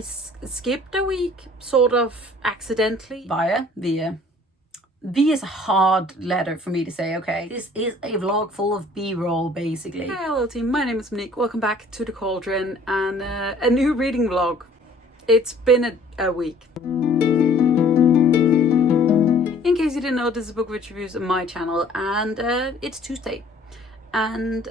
skipped a week, sort of accidentally. Via. V is a hard letter for me to say, okay? This is a vlog full of B-roll, basically. Hey, hello team, my name is Monique. Welcome back to The Cauldron and a new reading vlog. It's been a week. In case you didn't know, this is Bookwitch Reviews on my channel, and it's Tuesday. And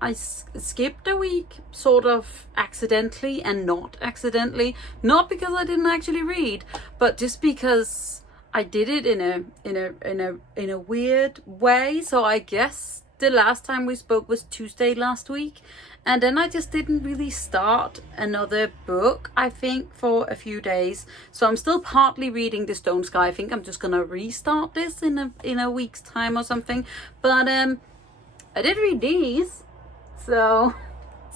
I skipped a week, sort of accidentally and not accidentally. Not because I didn't actually read, but just because I did it in a weird way. So I guess the last time we spoke was Tuesday last week, and then I just didn't really start another book, I think, for a few days. So I'm still partly reading The Stone Sky. I think I'm just gonna restart this in a week's time or something. But I did read these, so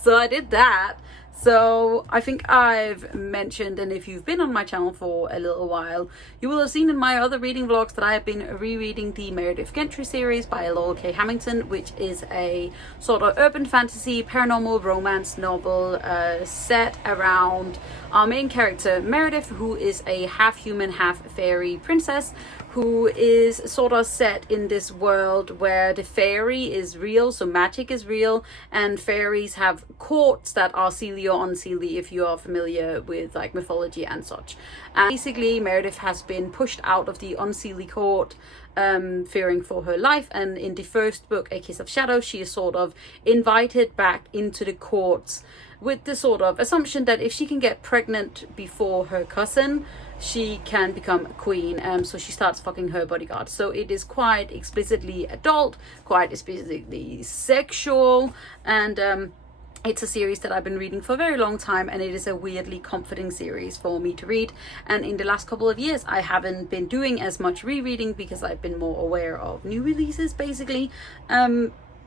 I did that. So I think I've mentioned, and if you've been on my channel for a little while, you will have seen in my other reading vlogs that I have been rereading the Meredith Gentry series by Laurel K. Hamilton, which is a sort of urban fantasy paranormal romance novel set around our main character Meredith, who is a half human, half fairy princess who is sort of set in this world where the fairy is real, so magic is real, and fairies have courts that are seelie or unseelie, if you are familiar with like mythology and such. And basically Meredith has been pushed out of the unseelie court, fearing for her life, and in the first book, A Kiss of Shadow, she is sort of invited back into the courts with the sort of assumption that if she can get pregnant before her cousin, she can become a queen. So she starts fucking her bodyguard. So it is quite explicitly adult, quite explicitly sexual, and it's a series that I've been reading for a very long time, and it is a weirdly comforting series for me to read. And in the last couple of years I haven't been doing as much rereading because I've been more aware of new releases, basically.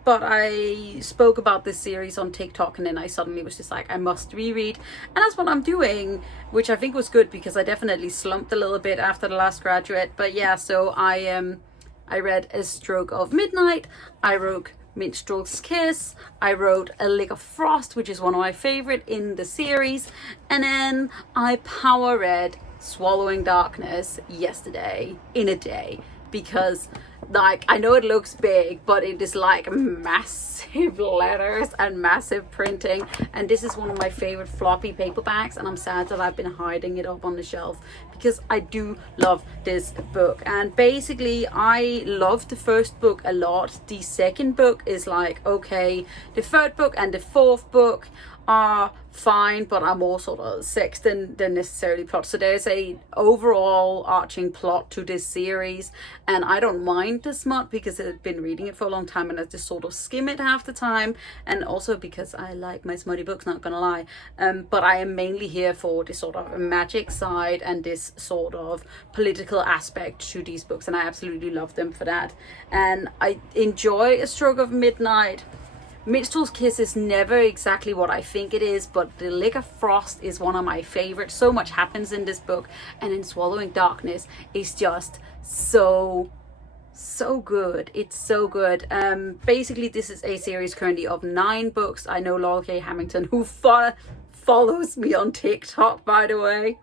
But I spoke about this series on TikTok, and then I suddenly was just like, I must reread, and that's what I'm doing, which I think was good because I definitely slumped a little bit after The Last Graduate. But yeah, so I read A Stroke of Midnight, I wrote Minstrel's Kiss, I wrote A Lick of Frost, which is one of my favorite in the series, and then I power read Swallowing Darkness yesterday in a day, because like, I know it looks big, but it is like massive letters and massive printing, and this is one of my favorite floppy paperbacks, and I'm sad that I've been hiding it up on the shelf because I do love this book. And basically I loved the first book a lot. The second book is like okay, the third book and the fourth book are fine, but are more sort of sex than necessarily plot. So there's a overall arching plot to this series, and I don't mind the smut because I've been reading it for a long time and I just sort of skim it half the time, and also because I like my smutty books, not gonna lie. But I am mainly here for this sort of magic side and this sort of political aspect to these books, and I absolutely love them for that. And I enjoy A Stroke of Midnight. Minstrel's Kiss is never exactly what I think it is, but The Lick of Frost is one of my favorites. So much happens in this book, and in Swallowing Darkness is just so good. It's so good. Basically this is a series currently of 9 books. I know Laurel K. Hamilton, who follows me on TikTok, by the way.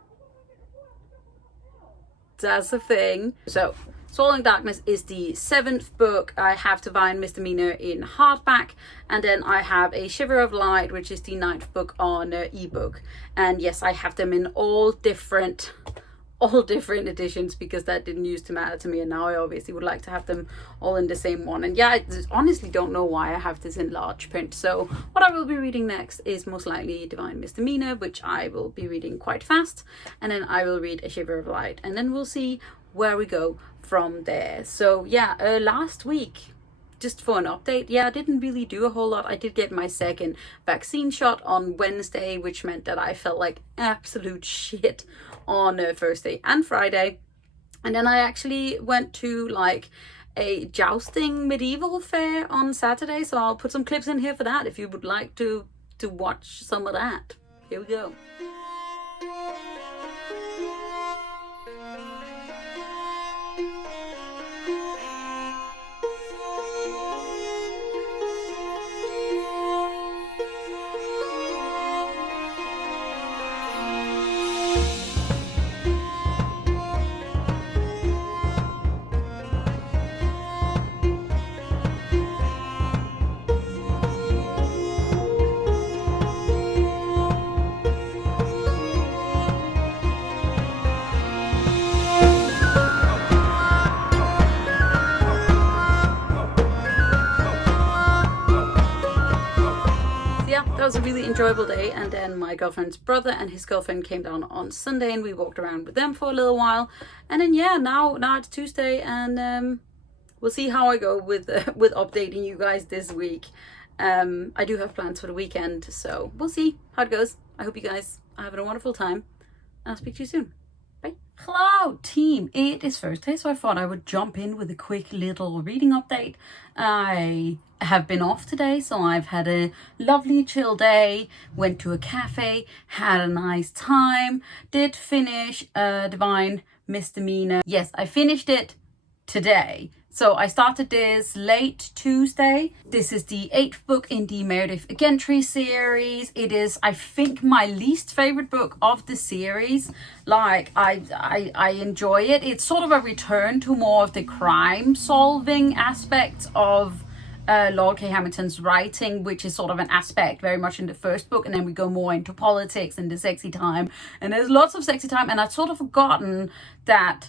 That's a thing. So Swallowing Darkness is the 7th book. I have Divine Misdemeanor in hardback, and then I have A Shiver of Light, which is the 9th book on ebook. And yes, I have them in all different editions because that didn't used to matter to me, and now I obviously would like to have them all in the same one. And yeah, I honestly don't know why I have this in large print. So what I will be reading next is most likely Divine Misdemeanor, which I will be reading quite fast, and then I will read A Shiver of Light, and then we'll see where we go from there. So yeah, last week, just for an update, yeah, I didn't really do a whole lot. I did get my second vaccine shot on Wednesday, which meant that I felt like absolute shit on Thursday and Friday. And then I actually went to like a Jousting medieval fair on Saturday, so I'll put some clips in here for that if you would like to watch some of that. Here we go. That was a really enjoyable day, and then my girlfriend's brother and his girlfriend came down on Sunday and we walked around with them for a little while, and then yeah, now it's Tuesday, and we'll see how I go with updating you guys this week. I do have plans for the weekend, so we'll see how it goes. I hope you guys are having a wonderful time, and I'll speak to you soon. Bye. Hello team, it is Thursday, so I thought I would jump in with a quick little reading update. I have been off today, so I've had a lovely chill day, went to a cafe, had a nice time, did finish Divine Misdemeanor. Yes, I finished it today. So I started this late Tuesday. This is the 8th book in the Meredith Gentry series. It is, I think, my least favorite book of the series. Like, I enjoy it. It's sort of a return to more of the crime solving aspects of Lord K. Hamilton's writing, which is sort of an aspect very much in the first book, and then we go more into politics and the sexy time, and there's lots of sexy time, and I'd sort of forgotten that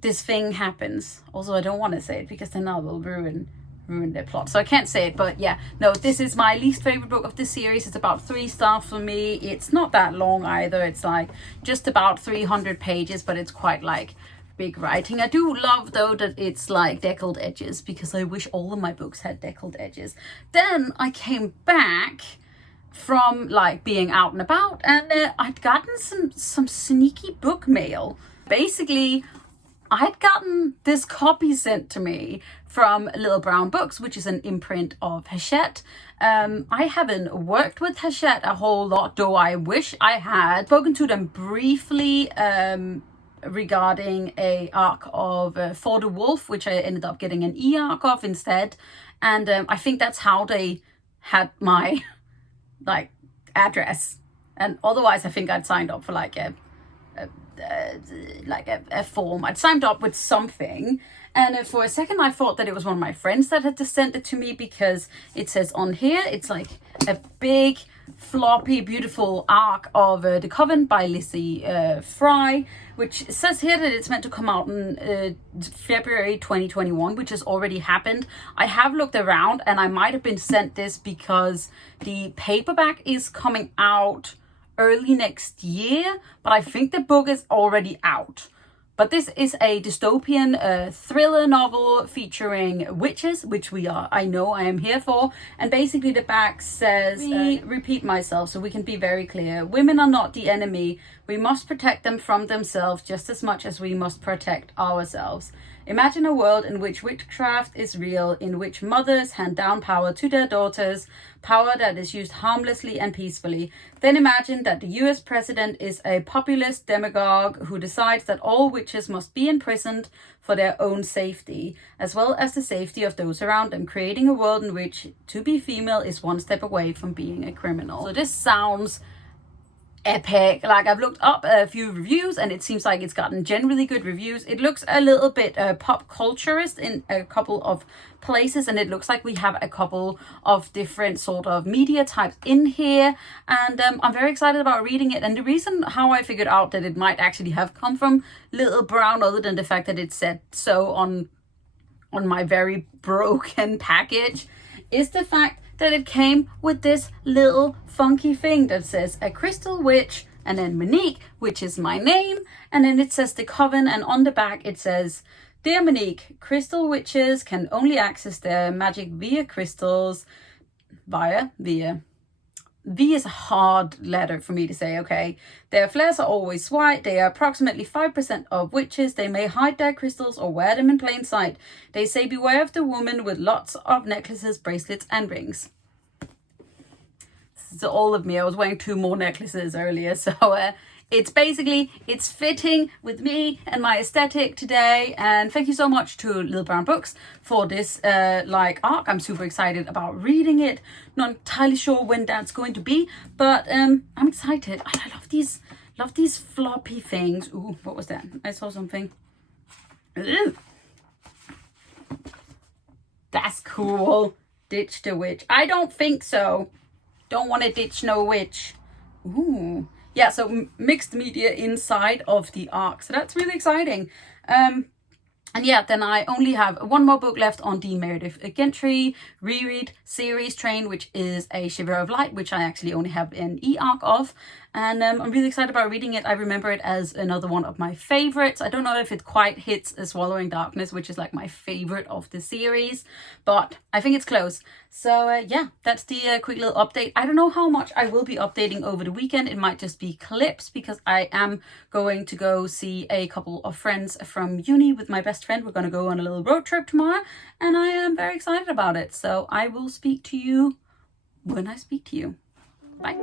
this thing happens. Also, I don't want to say it because then I will ruin the plot, so I can't say it. But yeah, no, this is my least favorite book of the series. It's about 3 stars for me. It's not that long either. It's like just about 300 pages, but it's quite like big writing. I do love though that it's like deckled edges, because I wish all of my books had deckled edges. Then I came back from like being out and about, and I'd gotten some sneaky book mail. Basically, I'd gotten this copy sent to me from Little Brown Books, which is an imprint of Hachette. I haven't worked with Hachette a whole lot, though I wish I had. Spoken to them briefly regarding a arc of For the Wolf, which I ended up getting an e-arc of instead, and I think that's how they had my like address, and otherwise I think I'd signed up for like a form. I'd signed up with something, and for a second I thought that it was one of my friends that had sent it to me, because it says on here it's like a big floppy beautiful arc of The Coven by Lizzie Fry, which says here that it's meant to come out in February 2021, which has already happened. I have looked around, and I might have been sent this because the paperback is coming out early next year, but I think the book is already out. But this is a dystopian thriller novel featuring witches, which I know I am here for. And basically the back says, repeat myself so we can be very clear. Women are not the enemy. We must protect them from themselves just as much as we must protect ourselves. Imagine a world in which witchcraft is real, in which mothers hand down power to their daughters, power that is used harmlessly and peacefully. Then imagine that the US president is a populist demagogue who decides that all witches must be imprisoned for their own safety, as well as the safety of those around them, creating a world in which to be female is one step away from being a criminal. So this sounds epic. Like, I've looked up a few reviews and it seems like it's gotten generally good reviews. It looks a little bit pop culturist in a couple of places, and it looks like we have a couple of different sort of media types in here, and I'm very excited about reading it. And the reason how I figured out that it might actually have come from Little Brown, other than the fact that it said so on my very broken package, is the fact that it came with this little funky thing that says a crystal witch, and then Monique, which is my name, and then it says The Coven, and on the back it says, Dear Monique, crystal witches can only access their magic via crystals, via. V is a hard letter for me to say, okay? Their flares are always white. They are approximately 5% of witches. They may hide their crystals or wear them in plain sight. They say beware of the woman with lots of necklaces, bracelets, and rings. It's all of me. I was wearing 2 more necklaces earlier, so it's fitting with me and my aesthetic today. And thank you so much to Little Brown Books for this arc. I'm super excited about reading it. Not entirely sure when that's going to be, but I'm excited. I love these floppy things. Ooh, what was that? I saw something. Ooh. That's cool. Ditch the witch. I don't think so. Don't want to ditch no witch. Ooh. Yeah, so mixed media inside of the arc. So that's really exciting. And yeah, then I only have 1 more book left on the Meredith Gentry reread series train, which is a Shiver of Light, which I actually only have an e-arc of. And I'm really excited about reading it. I remember it as another one of my favorites. I don't know if it quite hits Swallowing Darkness, which is like my favorite of the series, but I think it's close. So yeah, that's the quick little update. I don't know how much I will be updating over the weekend. It might just be clips because I am going to go see a couple of friends from uni with my best friend. We're going to go on a little road trip tomorrow, and I am very excited about it. So I will speak to you when I speak to you. Bye.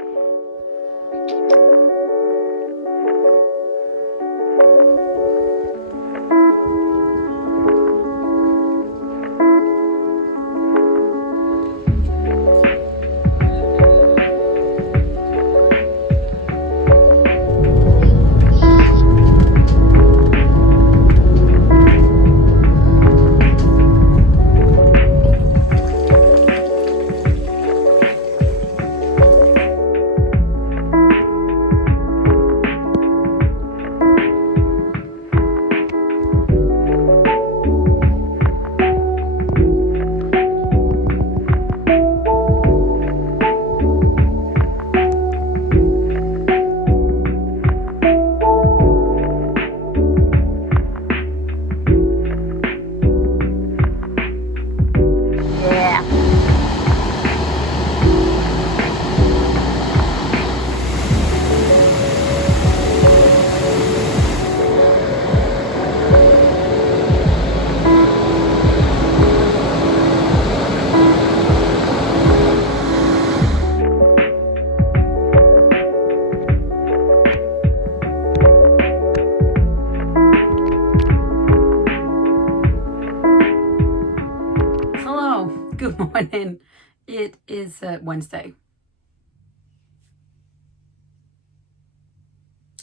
Good morning. It is Wednesday.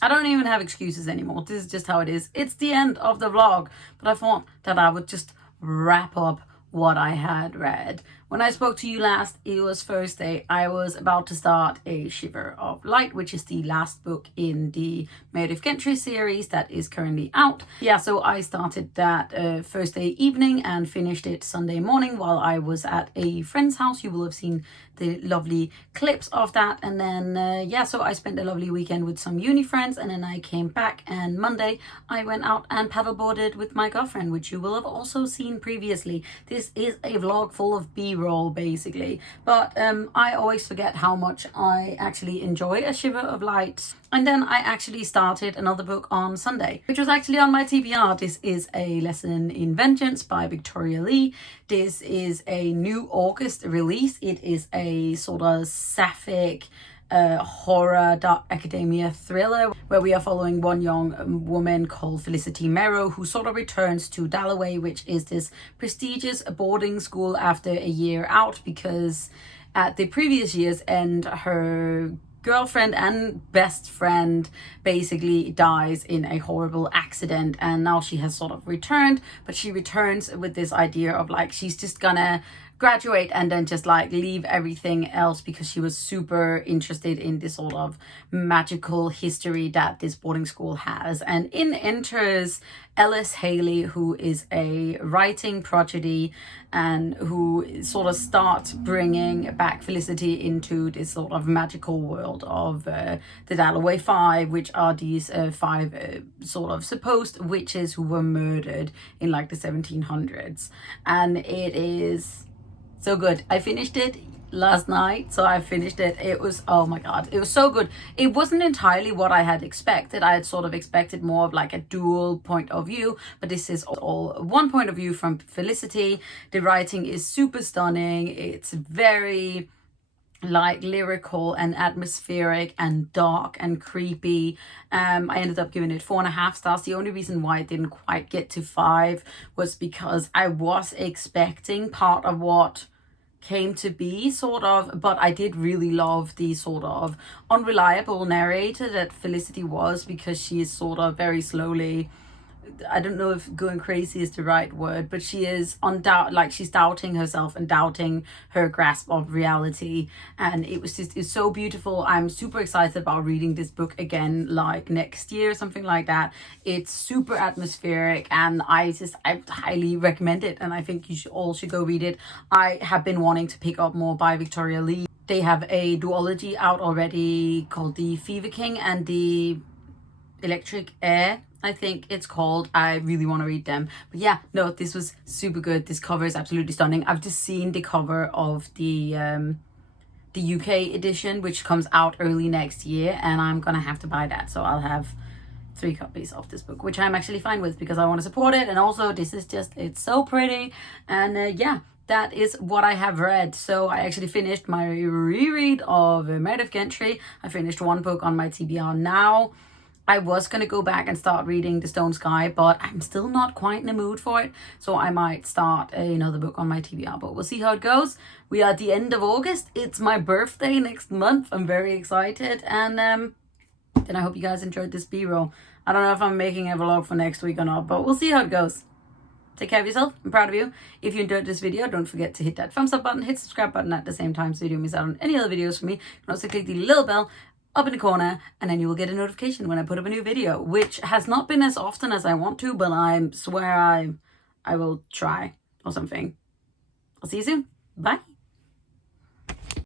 I don't even have excuses anymore. This is just how it is. It's the end of the vlog, but I thought that I would just wrap up what I had read. When I spoke to you last, it was Thursday. I was about to start a Shiver of Light, which is the last book in the Meredith Gentry series that is currently out. Yeah, so I started that Thursday evening and finished it Sunday morning while I was at a friend's house. You will have seen the lovely clips of that. And then, yeah, so I spent a lovely weekend with some uni friends, and then I came back, and Monday I went out and paddleboarded with my girlfriend, which you will have also seen previously. This is a vlog full of B-roll basically, but I always forget how much I actually enjoy a Shiver of Light. And then I actually started another book on Sunday, which was actually on my TBR. This is A Lesson in Vengeance by Victoria Lee. This is a new August release. It is a sort of sapphic horror dark academia thriller where we are following one young woman called Felicity Merrow, who sort of returns to Dalloway, which is this prestigious boarding school after a year out, because at the previous year's end her girlfriend and best friend basically dies in a horrible accident, and now she has sort of returned, but she returns with this idea of like she's just gonna graduate and then just like leave everything else, because she was super interested in this sort of magical history that this boarding school has. And in enters Ellis Haley, who is a writing prodigy and who sort of starts bringing back Felicity into this sort of magical world of the Dalloway Five, which are these five sort of supposed witches who were murdered in like the 1700s. And it is so good. I finished it last night, so I finished it. It was, oh my god, it was so good. It wasn't entirely what I had expected. I had sort of expected more of like a dual point of view, but this is all one point of view from Felicity. The writing is super stunning. It's very like lyrical and atmospheric and dark and creepy. I ended up giving it 4.5 stars. The only reason why it didn't quite get to 5 was because I was expecting part of what came to be, sort of, but I did really love the sort of unreliable narrator that Felicity was, because she is sort of very slowly, I don't know if going crazy is the right word, but she is like she's doubting herself and doubting her grasp of reality. And it's so beautiful. I'm super excited about reading this book again, like next year, something like that. It's super atmospheric, and I highly recommend it, and I think you all should go read it. I have been wanting to pick up more by Victoria Lee. They have a duology out already called The Fever King and The Electric Air, I think it's called. I really want to read them. But yeah, no, this was super good. This cover is absolutely stunning. I've just seen the cover of the UK edition, which comes out early next year, and I'm gonna have to buy that. So I'll have 3 copies of this book, which I'm actually fine with because I want to support it. And also, this is just, it's so pretty. And yeah, that is what I have read. So I actually finished my reread of Meredith Gentry. I finished 1 book on my TBR now. I was going to go back and start reading The Stone Sky, but I'm still not quite in the mood for it. So I might start another book on my TBR, but we'll see how it goes. We are at the end of August. It's my birthday next month. I'm very excited. And then I hope you guys enjoyed this B-roll. I don't know if I'm making a vlog for next week or not, but we'll see how it goes. Take care of yourself. I'm proud of you. If you enjoyed this video, don't forget to hit that thumbs up button, hit subscribe button at the same time so you don't miss out on any other videos from me. You can also click the little bell up in the corner, and then you will get a notification when I put up a new video, which has not been as often as I want to, but I swear I will try or something. I'll see you soon. Bye.